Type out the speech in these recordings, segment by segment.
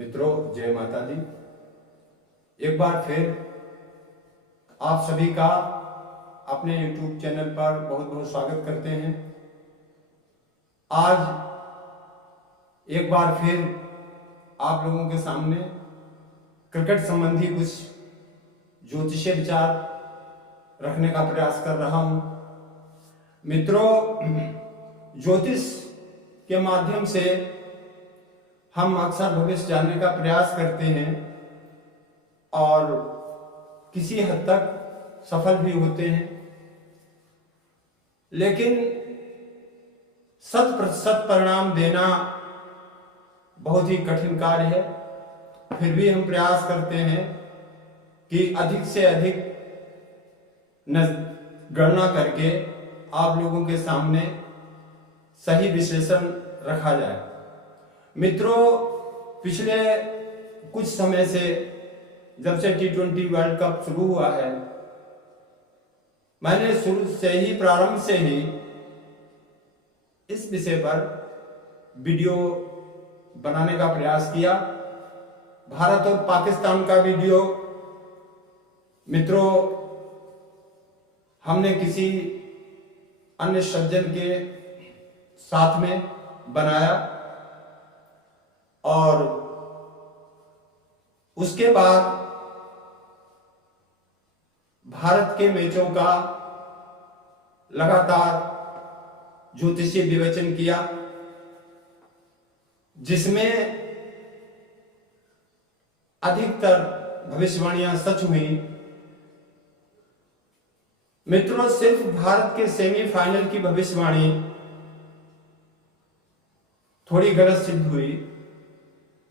मित्रों, जय माता दी। एक बार फिर आप सभी का अपने YouTube चैनल पर बहुत बहुत स्वागत करते हैं। आज एक बार फिर आप लोगों के सामने क्रिकेट संबंधी कुछ ज्योतिषीय विचार रखने का प्रयास कर रहा हूं। मित्रों, ज्योतिष के माध्यम से हम अक्सर भविष्य जानने का प्रयास करते हैं और किसी हद तक सफल भी होते हैं, लेकिन 100% परिणाम देना बहुत ही कठिन कार्य है। फिर भी हम प्रयास करते हैं कि अधिक से अधिक गणना करके आप लोगों के सामने सही विश्लेषण रखा जाए। मित्रों, पिछले कुछ समय से जब से T20 वर्ल्ड कप शुरू हुआ है, मैंने शुरू से ही प्रारंभ से ही इस विषय पर वीडियो बनाने का प्रयास किया। भारत और पाकिस्तान का वीडियो मित्रों हमने किसी अन्य सज्जन के साथ में बनाया और उसके बाद भारत के मैचों का लगातार ज्योतिषीय विवेचन किया, जिसमें अधिकतर भविष्यवाणियां सच हुई। मित्रों, सिर्फ भारत के सेमीफाइनल की भविष्यवाणी थोड़ी गलत सिद्ध हुई,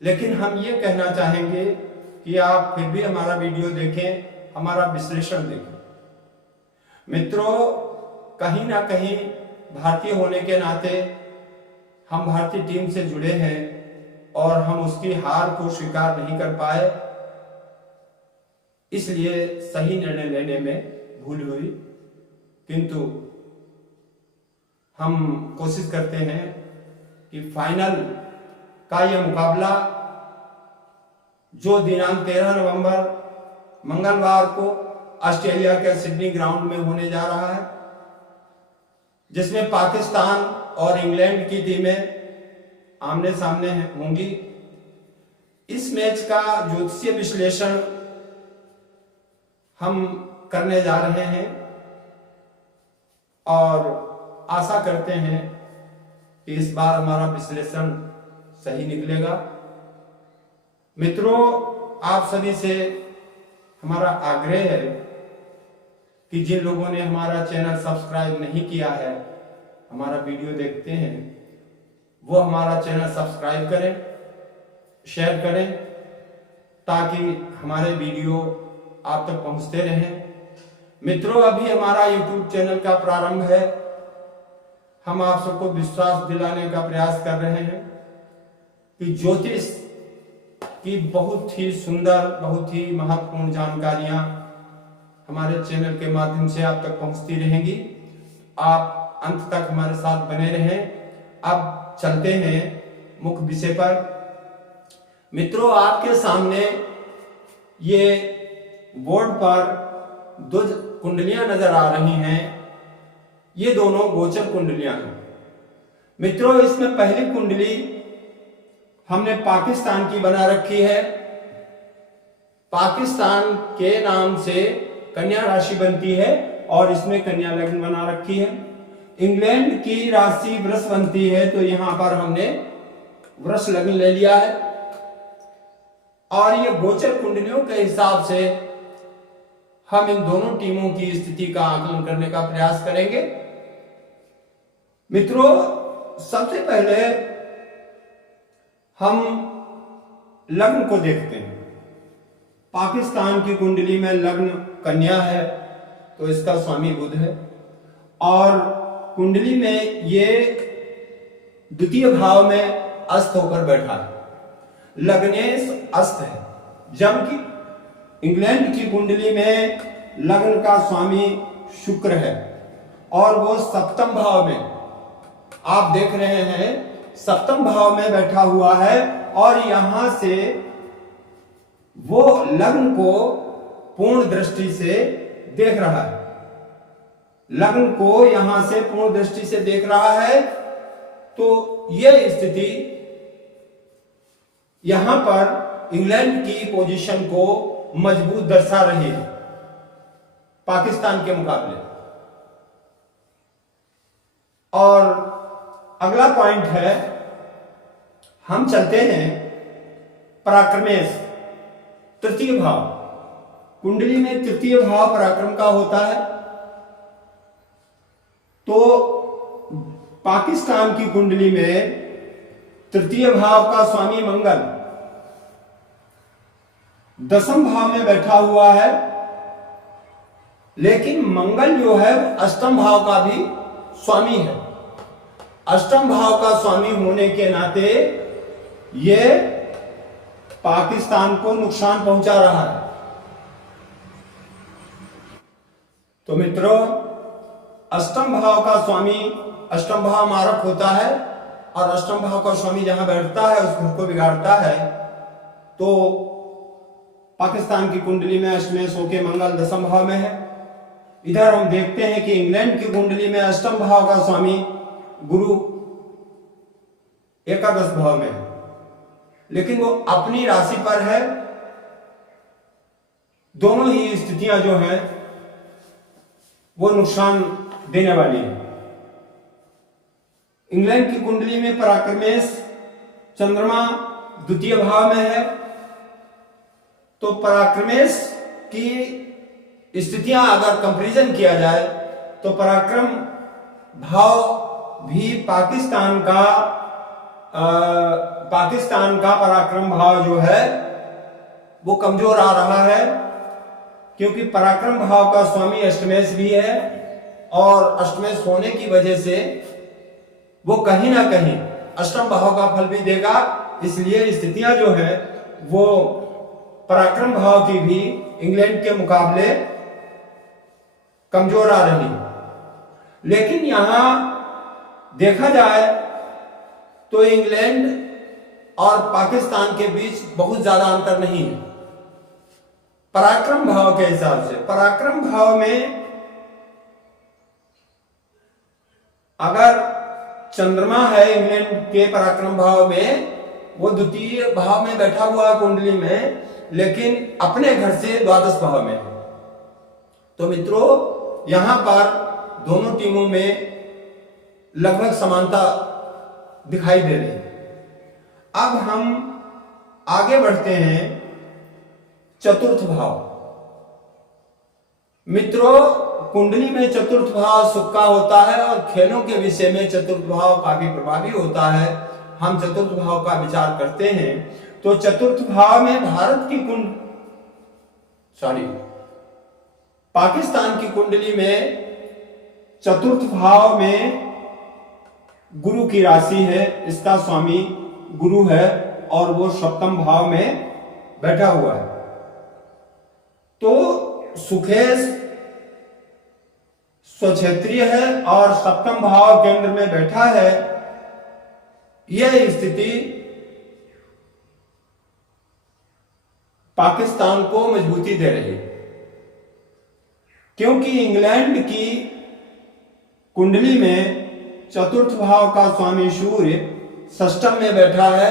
लेकिन हम ये कहना चाहेंगे कि आप फिर भी हमारा वीडियो देखें, हमारा विश्लेषण देखें। मित्रों, कहीं ना कहीं भारतीय होने के नाते हम भारतीय टीम से जुड़े हैं और हम उसकी हार को स्वीकार नहीं कर पाए, इसलिए सही निर्णय लेने में भूल हुई। किंतु हम कोशिश करते हैं कि फाइनल का यह मुकाबला जो दिनांक 13 नवंबर मंगलवार को ऑस्ट्रेलिया के सिडनी ग्राउंड में होने जा रहा है, जिसमें पाकिस्तान और इंग्लैंड की टीमें आमने सामने होंगी। इस मैच का ज्योतिषीय विश्लेषण हम करने जा रहे हैं और आशा करते हैं कि इस बार हमारा विश्लेषण सही निकलेगा। मित्रों, आप सभी से हमारा आग्रह है कि जिन लोगों ने हमारा चैनल सब्सक्राइब नहीं किया है, हमारा वीडियो देखते हैं, वो हमारा चैनल सब्सक्राइब करें, शेयर करें, ताकि हमारे वीडियो आप तक पहुंचते रहें। मित्रों, अभी हमारा YouTube चैनल का प्रारंभ है। हम आप सबको विश्वास दिलाने का प्रयास कर रहे हैं कि ज्योतिष की बहुत ही सुंदर, बहुत ही महत्वपूर्ण जानकारियां हमारे चैनल के माध्यम से आप तक पहुंचती रहेंगी। आप अंत तक हमारे साथ बने रहें। अब चलते हैं मुख्य विषय पर। मित्रों, आपके सामने ये बोर्ड पर दो कुंडलियां नजर आ रही हैं। ये दोनों गोचर कुंडलियां हैं। मित्रों, इसमें पहली कुंडली हमने पाकिस्तान की बना रखी है। पाकिस्तान के नाम से कन्या राशि बनती है और इसमें कन्या लग्न बना रखी है। इंग्लैंड की राशि वृष बनती है, तो यहां पर हमने वृष लग्न ले लिया है और ये गोचर कुंडलियों के हिसाब से हम इन दोनों टीमों की स्थिति का आकलन करने का प्रयास करेंगे। मित्रों, सबसे पहले हम लग्न को देखते हैं। पाकिस्तान की कुंडली में लग्न कन्या है, तो इसका स्वामी बुध है और कुंडली में ये द्वितीय भाव में अस्त होकर बैठा है। लग्नेश अस्त है, जबकि इंग्लैंड की कुंडली में लग्न का स्वामी शुक्र है और वो सप्तम भाव में, आप देख रहे हैं, सप्तम भाव में बैठा हुआ है और यहां से वो लग्न को पूर्ण दृष्टि से देख रहा है, लग्न को यहां से पूर्ण दृष्टि से देख रहा है। तो यह स्थिति यहां पर इंग्लैंड की पोजीशन को मजबूत दर्शा रही है पाकिस्तान के मुकाबले। और अगला पॉइंट है, हम चलते हैं पराक्रमेश, तृतीय भाव। कुंडली में तृतीय भाव पराक्रम का होता है। तो पाकिस्तान की कुंडली में तृतीय भाव का स्वामी मंगल दसम भाव में बैठा हुआ है, लेकिन मंगल जो है अष्टम भाव का भी स्वामी है। अष्टम भाव का स्वामी होने के नाते यह पाकिस्तान को नुकसान पहुंचा रहा है। तो मित्रों, अष्टम भाव का स्वामी, अष्टम भाव मारक होता है और अष्टम भाव का स्वामी जहां बैठता है उस घर को बिगाड़ता है। तो पाकिस्तान की कुंडली में अष्टमेश होके मंगल दसम भाव में है। इधर हम देखते हैं कि इंग्लैंड की कुंडली में अष्टम भाव का स्वामी गुरु एकादश भाव में है, लेकिन वो अपनी राशि पर है। दोनों ही स्थितियां जो हैं वो नुकसान देने वाली है। इंग्लैंड की कुंडली में पराक्रमेश चंद्रमा द्वितीय भाव में है। तो पराक्रमेश की स्थितियां अगर कंपैरिजन किया जाए तो पराक्रम भाव भी पाकिस्तान का पराक्रम भाव जो है वो कमजोर आ रहा है, क्योंकि पराक्रम भाव का स्वामी अष्टमेश भी है और अष्टमेश होने की वजह से वो कहीं ना कहीं अष्टम भाव का फल भी देगा। इसलिए स्थितियां जो है वो पराक्रम भाव की भी इंग्लैंड के मुकाबले कमजोर आ रही है। लेकिन यहां देखा जाए तो इंग्लैंड और पाकिस्तान के बीच बहुत ज्यादा अंतर नहीं है पराक्रम भाव के हिसाब से। पराक्रम भाव में अगर चंद्रमा है इंग्लैंड के पराक्रम भाव में, वो द्वितीय भाव में बैठा हुआ है कुंडली में, लेकिन अपने घर से द्वादश भाव में है। तो मित्रों, यहां पर दोनों टीमों में लगभग समानता दिखाई दे रही है। अब हम आगे बढ़ते हैं चतुर्थ भाव। मित्रों, कुंडली में चतुर्थ भाव सुख का होता है और खेलों के विषय में चतुर्थ भाव काफी प्रभावी होता है। हम चतुर्थ भाव का विचार करते हैं तो चतुर्थ भाव में पाकिस्तान की कुंडली में चतुर्थ भाव में गुरु की राशि है, इसका स्वामी गुरु है और वो सप्तम भाव में बैठा हुआ है। तो सुखेश स्वक्षेत्रीय है और सप्तम भाव केंद्र में बैठा है। यह स्थिति पाकिस्तान को मजबूती दे रही है, क्योंकि इंग्लैंड की कुंडली में चतुर्थ भाव का स्वामी सूर्य षष्टम में बैठा है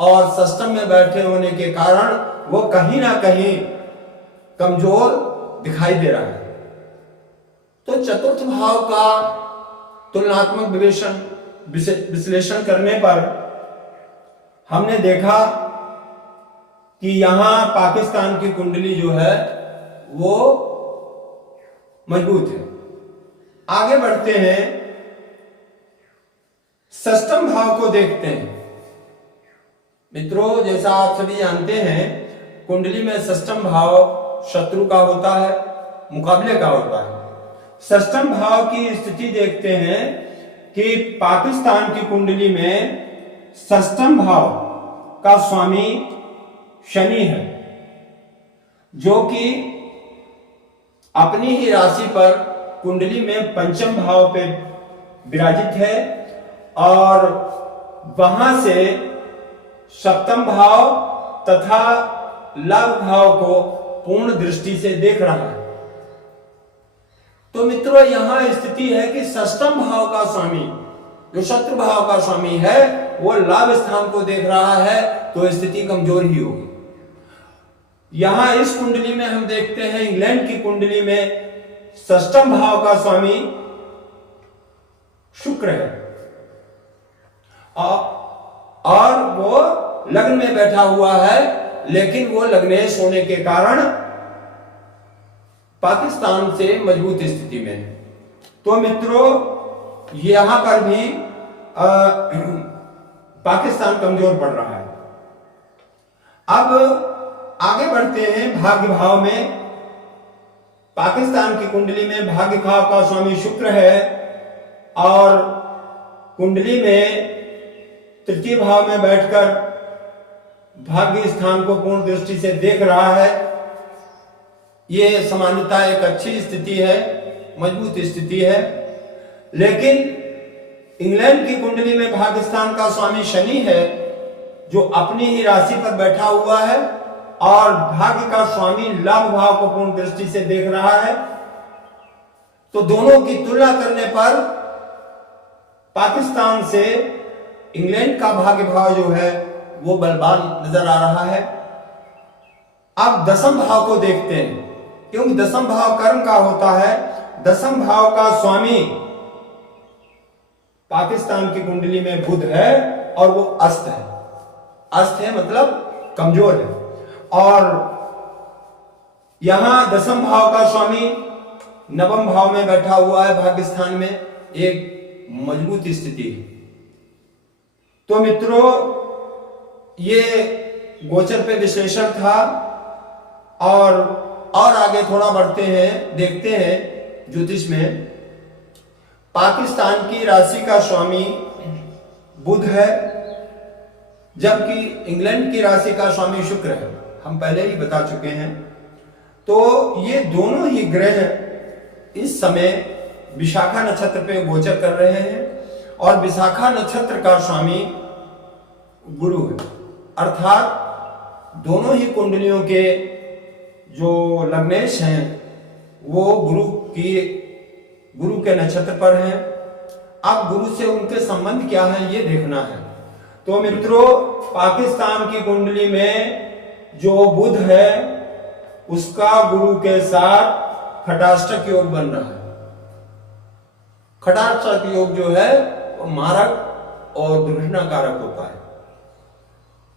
और षष्टम में बैठे होने के कारण वो कहीं ना कहीं कमजोर दिखाई दे रहा है। तो चतुर्थ भाव का तुलनात्मक विश्लेषण करने पर हमने देखा कि यहां पाकिस्तान की कुंडली जो है वो मजबूत है। आगे बढ़ते हैं, षष्टम भाव को देखते हैं। मित्रों, जैसा आप सभी जानते हैं, कुंडली में षष्टम भाव शत्रु का होता है, मुकाबले का होता है। षष्टम भाव की स्थिति देखते हैं कि पाकिस्तान की कुंडली में षष्टम भाव का स्वामी शनि है, जो कि अपनी ही राशि पर कुंडली में पंचम भाव पे विराजित है और वहां से सप्तम भाव तथा लाभ भाव को पूर्ण दृष्टि से देख रहा है। तो मित्रों यहां स्थिति है कि षष्ठम भाव का स्वामी जो शत्रु भाव का स्वामी है वो लाभ स्थान को देख रहा है, तो स्थिति कमजोर ही होगी। यहां इस कुंडली में हम देखते हैं, इंग्लैंड की कुंडली में षष्ठम भाव का स्वामी शुक्र है और वो लग्न में बैठा हुआ है, लेकिन वो लग्नेश होने के कारण पाकिस्तान से मजबूत स्थिति में है। तो मित्रों यहां पर भी पाकिस्तान कमजोर पड़ रहा है। अब आगे बढ़ते हैं भाग्य भाव में। पाकिस्तान की कुंडली में भाग्य भाव का स्वामी शुक्र है और कुंडली में तृतीय भाव में बैठकर भाग्य स्थान को पूर्ण दृष्टि से देख रहा है। यह सामान्यतः एक अच्छी स्थिति है, मजबूत स्थिति है। लेकिन इंग्लैंड की कुंडली में भाग्य स्थान का स्वामी शनि है जो अपनी ही राशि पर बैठा हुआ है और भाग्य का स्वामी लाभ भाव को पूर्ण दृष्टि से देख रहा है। तो दोनों की तुलना करने पर पाकिस्तान से इंग्लैंड का भाग्य भाव जो है वो बलवान नजर आ रहा है। अब दसम भाव को देखते हैं, क्योंकि दसम भाव कर्म का होता है। दसम भाव का स्वामी पाकिस्तान की कुंडली में बुध है और वो अस्त है। अस्त है मतलब कमजोर है। और यहां दसम भाव का स्वामी नवम भाव में बैठा हुआ है भाग्य स्थान में, एक मजबूत स्थिति है। तो मित्रों ये गोचर पे विश्लेषण था और आगे थोड़ा बढ़ते हैं, देखते हैं ज्योतिष में। पाकिस्तान की राशि का स्वामी बुध है, जबकि इंग्लैंड की राशि का स्वामी शुक्र है। हम पहले ही बता चुके हैं। तो ये दोनों ही ग्रह इस समय विशाखा नक्षत्र पे गोचर कर रहे हैं और विशाखा नक्षत्र का स्वामी गुरु है। अर्थात दोनों ही कुंडलियों के जो लग्नेश हैं वो गुरु के नक्षत्र पर हैं। अब गुरु से उनके संबंध क्या है ये देखना है। तो मित्रों पाकिस्तान की कुंडली में जो बुध है उसका गुरु के साथ खटाष्टक योग बन रहा है। खटाष्टक योग जो है वो मारक और दुर्घटना कारक होता है।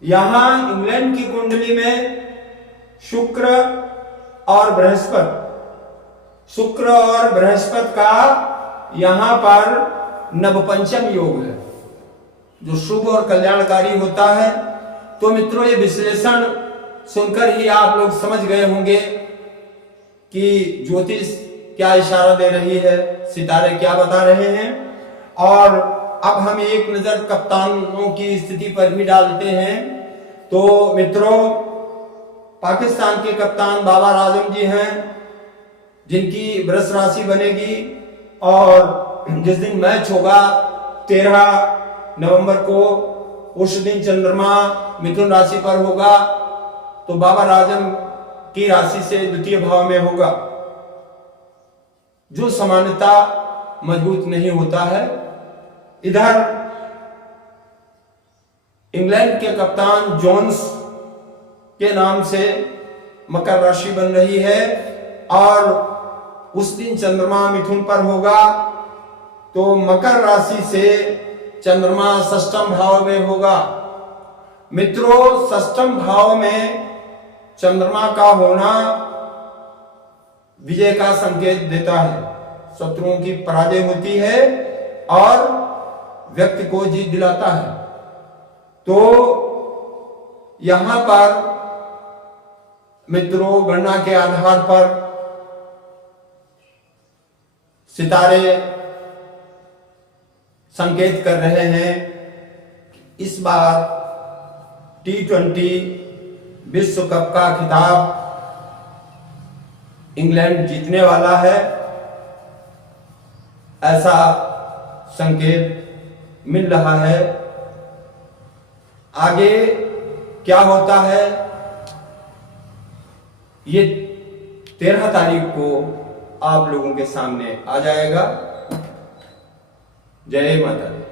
यहां इंग्लैंड की कुंडली में शुक्र और बृहस्पति का यहां पर नवपंचम योग है जो शुभ और कल्याणकारी होता है। तो मित्रों ये विश्लेषण सुनकर ही आप लोग समझ गए होंगे कि ज्योतिष क्या इशारा दे रही है, सितारे क्या बता रहे हैं। और अब हम एक नजर कप्तानों की स्थिति पर भी डालते हैं। तो मित्रों पाकिस्तान के कप्तान बाबर आजम जी हैं जिनकी वृष राशि बनेगी और जिस दिन मैच होगा 13 नवंबर को, उस दिन चंद्रमा मिथुन राशि पर होगा। तो बाबर आजम की राशि से द्वितीय भाव में होगा जो सामान्यतः मजबूत नहीं होता है। इधर इंग्लैंड के कप्तान जोन्स के नाम से मकर राशि बन रही है और उस दिन चंद्रमा मिथुन पर होगा। तो मकर राशि से चंद्रमा षष्ठम भाव में होगा। मित्रों षष्ठम भाव में चंद्रमा का होना विजय का संकेत देता है, शत्रुओं की पराजय होती है और व्यक्ति को जीत दिलाता है। तो यहां पर मित्रों गणना के आधार पर सितारे संकेत कर रहे हैं इस बार T20 विश्व कप का खिताब इंग्लैंड जीतने वाला है, ऐसा संकेत मिल रहा है। आगे क्या होता है ये 13 तारीख को आप लोगों के सामने आ जाएगा। जय माता दी।